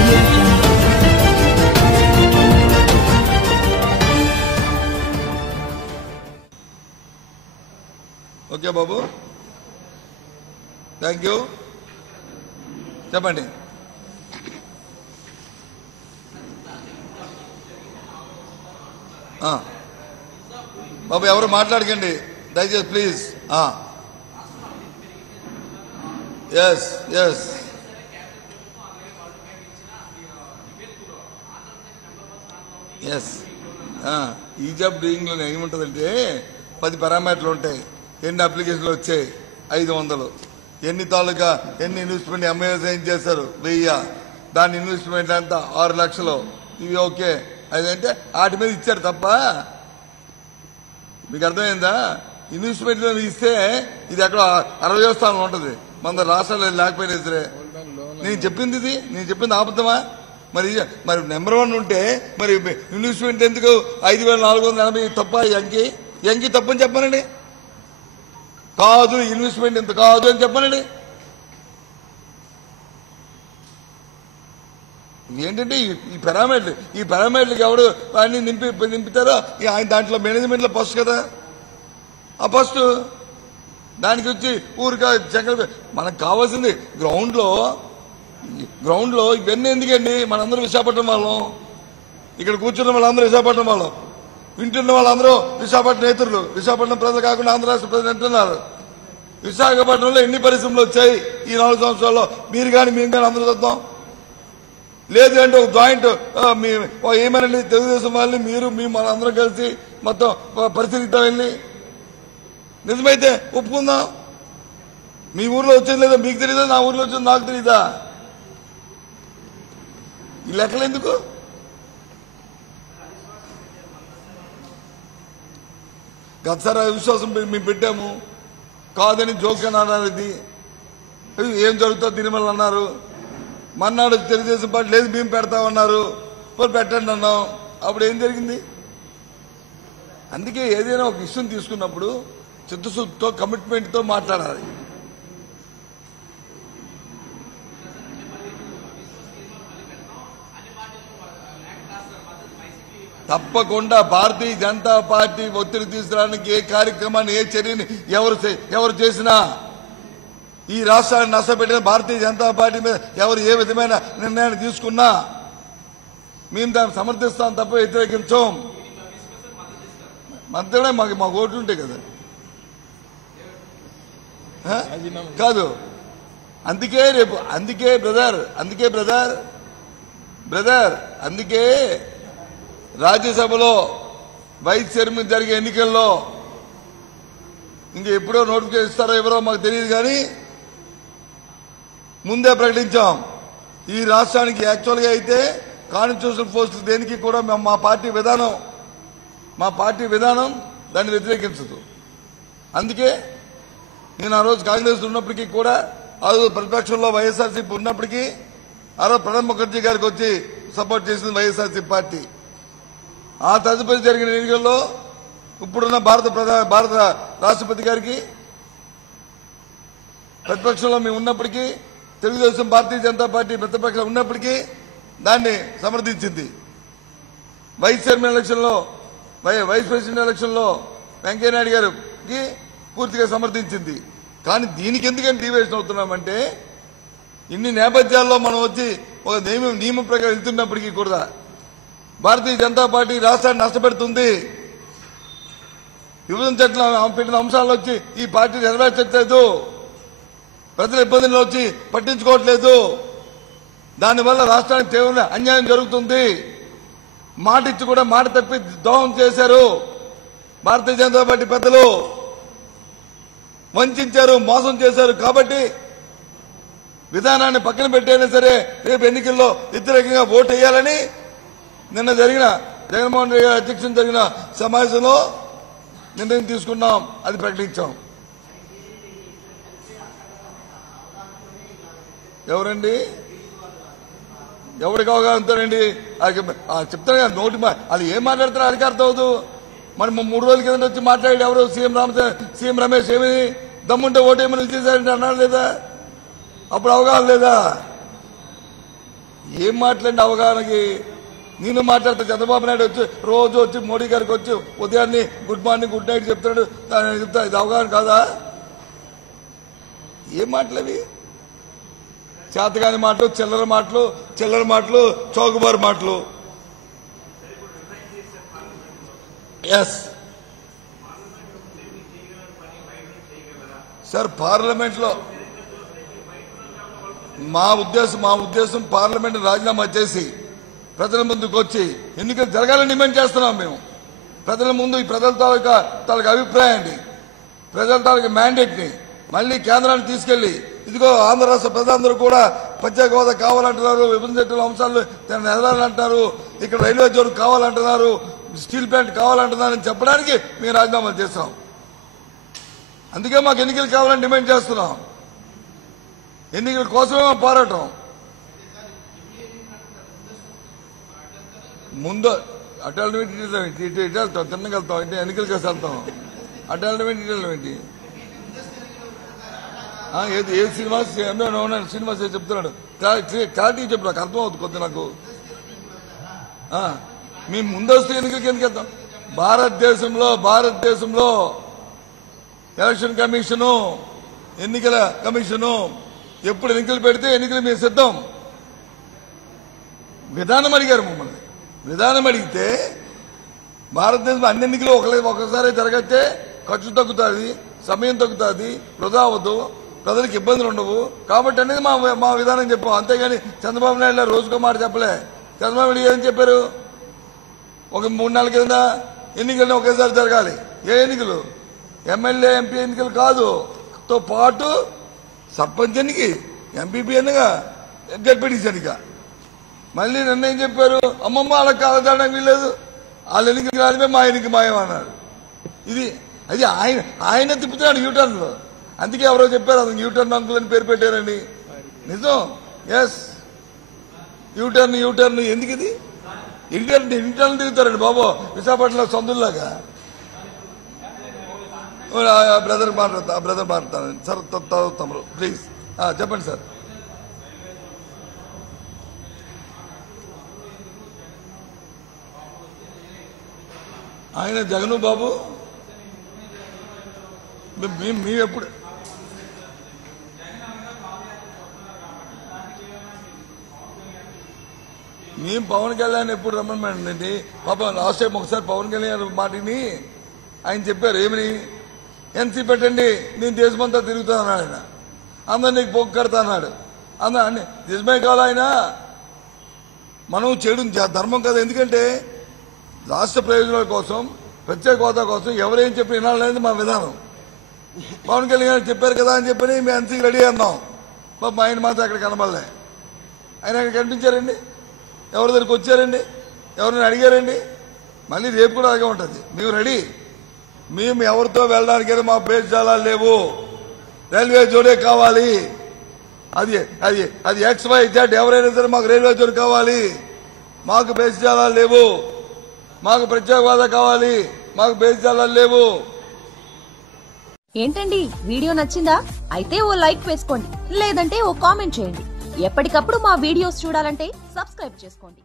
audio jungle. Okay బాబు, thank you. చెప్పండి. బాబు ఎవరు మాట్లాడకండి దయచేసి please. S S S ease of doing లో ఏముంటుందంటే 10 పారామీటర్లు ఉంటాయి. ఎన్ని అప్లికేషన్లు వచ్చాయి 500, ఎన్ని తాలూకా ఎన్ని ఇన్వెస్ట్మెంట్ ఎంఐఎస్ ఏం చేశారు 1000, దాని ఇన్వెస్ట్మెంట్ అంతా 6 లక్షలు. ఇవి ఓకే, అదంటే వాటి మీద ఇచ్చారు తప్ప. మీకు అర్థమైందా? ఇన్వెస్ట్మెంట్ ఇస్తే ఇది ఎక్కడ 60వ స్థానంలో ఉంటుంది. మన రాష్ట్రాలు లేకపోయినా సరే. నేను చెప్పింది ఆబద్ధమా? మరి నెంబర్ 1 ఉంటే మరి ఇన్వెస్ట్మెంట్ ఎందుకు 5480 తప్ప? ఎంకి తప్పని చెప్పానండి. కాదు ఇన్వెస్ట్మెంట్ ఇంత కాదు అని చెప్పానండి. ఏంటంటే ఈ పారామీటర్లకి ఎవడు అన్ని నింపుతారో ఆయన దాంట్లో మేనేజ్మెంట్ లో ఫస్ట్ కదా. ఆ ఫస్ట్ దానికి వచ్చి ఊరిక చక్కెర. మనకు కావాల్సింది గ్రౌండ్ లో ఇవన్నీ ఎందుకండి? మనందరూ విశాఖపట్నం వాళ్ళం, ఇక్కడ కూర్చున్న వాళ్ళందరూ విశాఖపట్నం వాళ్ళం, వింటున్న వాళ్ళందరూ విశాఖపట్నం నేతలు, విశాఖపట్నం ప్రజలు కాకుండా ఆంధ్ర రాష్ట్ర ప్రజలు అంటున్నారు. విశాఖపట్నంలో ఎన్ని పరిశ్రమలు వచ్చాయి ఈ 4 సంవత్సరాల్లో? మీరు కానీ మేము కానీ అందరూ చూద్దాం. లేదు అంటే ఒక జాయింట్ ఏమనండి తెలుగుదేశం వాళ్ళని మేము మనందరం కలిసి మొత్తం పరిశీలిద్దాం వెళ్ళి. నిజమైతే ఒప్పుకుందాం. మీ ఊర్లో వచ్చేది లేదా మీకు తెలీదా? నా ఊర్లో వచ్చేది నాకు తెలీదా? ఈ లెక్కలు ఎందుకు? గతసారి విశ్వాసం మేము పెట్టాము కాదని జోక్ అన్నారు. ఇది ఏం జరుగుతుందో తిరుమల అన్నారు. మన్నాడు తెలుగుదేశం పార్టీ లేదు మేము పెడతామన్నారు. మరి పెట్టండి అన్నాం. అప్పుడు ఏం జరిగింది? అందుకే ఏదైనా ఒక ఇష్యూని తీసుకున్నప్పుడు చిత్తశుద్ధితో కమిట్మెంట్తో మాట్లాడాలి. తప్పకుండా భారతీయ జనతా పార్టీ ఒత్తిడి తీసుకురావడానికి ఏ కార్యక్రమాన్ని ఏ చర్యని ఎవరు చేసినా ఈ రాష్ట్రాన్ని నష్టపెట్టిన భారతీయ జనతా పార్టీ మీద ఎవరు ఏ విధమైన నిర్ణయాన్ని తీసుకున్నా మేము దాన్ని సమర్థిస్తాం తప్ప వ్యతిరేకించాం. మధ్యలో మాకు ఓట్లు ఉంటాయి కదా. కాదు అందుకే బ్రదర్ అందుకే రాజ్యసభలో వైస్ చైర్మన్ జరిగే ఎన్నికల్లో ఇంకా ఎప్పుడో నోటిఫికేషన్ ఇస్తారో ఎవరో మాకు తెలియదు, కానీ ముందే ప్రకటించాం. ఈ రాష్ట్రానికి యాక్చువల్గా అయితే కాన్స్టిట్యూషనల్ పోస్టులు దేనికి కూడా మా పార్టీ విధానం దాన్ని వ్యతిరేకించదు. అందుకే నేను ఆ రోజు కాంగ్రెస్ ఉన్నప్పటికీ కూడా, ఆ రోజు ప్రతిపక్షంలో వైఎస్ఆర్సీపీ ఉన్నప్పటికీ ఆ రోజు ప్రణబ్ ముఖర్జీ గారికి వచ్చి సపోర్ట్ చేసింది వైఎస్ఆర్సీపీ పార్టీ. ఆ తదుపరి జరిగిన ఎన్నికల్లో ఇప్పుడున్న భారత రాష్ట్రపతి గారికి ప్రతిపక్షంలో మేము ఉన్నప్పటికీ, తెలుగుదేశం భారతీయ జనతా పార్టీ ప్రతిపక్షంలో ఉన్నప్పటికీ దాన్ని సమర్థించింది. వైస్ చైర్మన్ ఎలక్షన్లో వైస్ ప్రెసిడెంట్ ఎలక్షన్లో వెంకయ్యనాయుడు గారికి పూర్తిగా సమర్థించింది. కానీ దీనికి ఎందుకని డీవియేషన్ అవుతున్నామంటే, ఇన్ని నేపథ్యాల్లో మనం వచ్చి ఒక నియమం ప్రకారం వెళ్తున్నప్పటికీ కూడా భారతీయ జనతా పార్టీ రాష్ట్రాన్ని నష్టపెడుతుంది. విభజన చట్టం పెట్టిన అంశాల్లో వచ్చి ఈ పార్టీ నెరవేర్చట్లేదు, ప్రజల ఇబ్బందుల్లో వచ్చి పట్టించుకోవట్లేదు. దానివల్ల రాష్ట్రానికి తీవ్ర అన్యాయం జరుగుతుంది. మాట ఇచ్చి కూడా మాట తప్పి ద్రోహం చేశారు. భారతీయ జనతా పార్టీ పెద్దలు వంచారు, మోసం చేశారు. కాబట్టి విధానాన్ని పక్కన పెట్టైనా సరే రేపు ఎన్నికల్లో వ్యతిరేకంగా ఓటు వేయాలని నిన్న జరిగిన జగన్మోహన్ రెడ్డి గారి అధ్యక్షతన జరిగిన సమావేశంలో నిర్ణయం తీసుకున్నాం, అది ప్రకటించాం. ఎవరండి? ఎవరికి అవగాహనతోనండి చెప్తాను కదా. నోటి వాళ్ళు ఏం మాట్లాడతారో అడిగి అర్థం అవుతూ. మరి 3 రోజుల కింద వచ్చి మాట్లాడి ఎవరు సీఎం రమేష్ ఏమి దమ్ముంటే ఓటేమని చేశారంటే అన్నారు లేదా? అప్పుడు అవగాహన లేదా? ఏం మాట్లాడిన అవగాహనకి నేను మాట్లాడతా. చంద్రబాబు నాయుడు వచ్చి రోజు వచ్చి మోడీ గారికి వచ్చి ఉదయాన్నే గుడ్ మార్నింగ్ గుడ్ నైట్ చెప్తాడు, చెప్తా. ఇది అవగాహన కాదా? ఏం మాటలవి? చేతగాని మాటలు, చిల్లర మాటలు, చౌకబారు మాటలు. ఎస్ సార్, పార్లమెంట్ లో మా ఉద్దేశం పార్లమెంట్ రాజీనామా చేసి ప్రజల ముందుకు వచ్చి ఎన్నికలు జరగాలని డిమాండ్ చేస్తున్నాం. మేము ప్రజల ముందు ఈ ప్రజల తాలూకా అభిప్రాయాన్ని, ప్రజల తాలూకా మ్యాండేట్ ని మళ్లీ కేంద్రాన్ని తీసుకెళ్లి, ఇదిగో ఆంధ్ర రాష్ట్ర ప్రజలందరూ కూడా ప్రత్యేక హోదా కావాలంటున్నారు, విభజన చట్టం అంశాలు ఎదరాలంటున్నారు, ఇక్కడ రైల్వే జోన్ కావాలంటున్నారు, స్టీల్ ప్లాంట్ కావాలంటున్నారని చెప్పడానికి మేము రాజీనామా చేస్తున్నాం. అందుకే మాకు ఎన్నికలు కావాలని డిమాండ్ చేస్తున్నాం. ఎన్నికల కోసమే మా పోరాటం. ముందు అటల్ వెళ్తాం, తిన్నగలుగుతాం, అంటే ఎన్నికలకి వెళ్తాం. అటల్ ఏంటి? ఏ శ్రీనివాస్ శ్రీనివాస్ చెప్తున్నాడు, క్లారిటీ చెప్పు, నాకు అర్థం అవుతుంది కొద్ది నాకు. మేము ముందస్తు ఎన్నికలకి ఎందుకు వెళ్తాం? భారతదేశంలో ఎలక్షన్ కమిషను, ఎన్నికల కమిషను ఎప్పుడు ఎన్నికలు పెడితే ఎన్నికలు మేము సిద్ధం. విధానం అడిగారు మమ్మల్ని. విధానం అడిగితే భారతదేశంలో అన్ని ఎన్నికలు ఒకసారి జరగతే ఖర్చు తగ్గుతుంది, సమయం తగ్గుతుంది, వృధా అవ్వదు, ప్రజలకు ఇబ్బందులు ఉండవు. కాబట్టి అనేది మా విధానం చెప్పాం. అంతేగాని చంద్రబాబు నాయుడు రోజుకో మాట చెప్పలే. చంద్రబాబు నాయుడు ఏం చెప్పారు? ఒక 3 నెలల కింద ఎన్నికలను ఒకేసారి జరగాలి. ఏ ఎన్నికలు? ఎమ్మెల్యే ఎంపీ ఎన్నికలు కాదు, తో పాటు సర్పంచ్ ఎన్నిక, ఎంపీపీ ఎన్నిక, జడ్పీటీసీ ఎన్నిక. మళ్ళీ నిన్న ఏం చెప్పారు? అమ్మమ్మ వాళ్ళకి కాలదాడడానికి వీల్లేదు, వాళ్ళ ఎన్నికలు రానివే, మా ఎన్నిక మాయమన్నారు. అది ఆయన తిప్పుతున్నాడు యూటర్న్ లో. అందుకే ఎవరో చెప్పారు అది యూటర్న్ అంకుల్ అని పేరు పెట్టారండి. నిజం. ఎస్, యూటర్న్ ఎందుకు? ఇది ఇంటర్న్ దిగుతారండి బాబు, విశాఖపట్నంలో సందుల్లాగా. బ్రదర్ మాట్లాడతాను సార్. తమరు ప్లీజ్ చెప్పండి సార్. ఆయన జగను బాబు మేమెప్పుడు మేము పవన్ కళ్యాణ్ ఎప్పుడు రమ్మనండి. పాపం లాస్ట్ టైం ఒకసారి పవన్ కళ్యాణ్ మాటని ఆయన చెప్పారు, ఏమని? ఎన్సీ పెట్టండి, నేను దేశమంతా తిరుగుతాను ఆయన, అందరు నీకు పొక్కు కడతా అన్నాడు. నిజమే కాదు ఆయన. మనం చేయడం ధర్మం కదా. ఎందుకంటే రాష్ట్ర ప్రయోజనాల కోసం, ప్రత్యేక హోదా కోసం ఎవరేం చెప్పి వినాలనేది మా విధానం. పవన్ కళ్యాణ్ చెప్పారు కదా అని చెప్పని మేము ఎన్సీకి రెడీ అన్నాం. పాపం ఆయన మాత్రం అక్కడ కనబడలే. ఆయన అక్కడ కనిపించారండి? ఎవరి దగ్గరికి వచ్చారండి? ఎవరిని అడిగారండి? మళ్ళీ రేపు కూడా అలాగే ఉంటుంది. మేము రెడీ. మేము ఎవరితో వెళ్ళడానికి మా భేషజాలాలు లేవు. రైల్వే జోడే కావాలి. అది XYZ ఎవరైనా సరే మాకు రైల్వే జోన్ కావాలి. మాకు భేషజాలాలు లేవు. మాకు ప్రత్యేక హోదా కావాలి. మాకు భేషజాలాలు లేవు. ఏంటండి, వీడియో నచ్చిందా? అయితే ఓ లైక్ వేసుకోండి, లేదంటే ఓ కామెంట్ చేయండి. ఎప్పటికప్పుడు మా వీడియోస్ చూడాలంటే సబ్స్క్రైబ్ చేసుకోండి.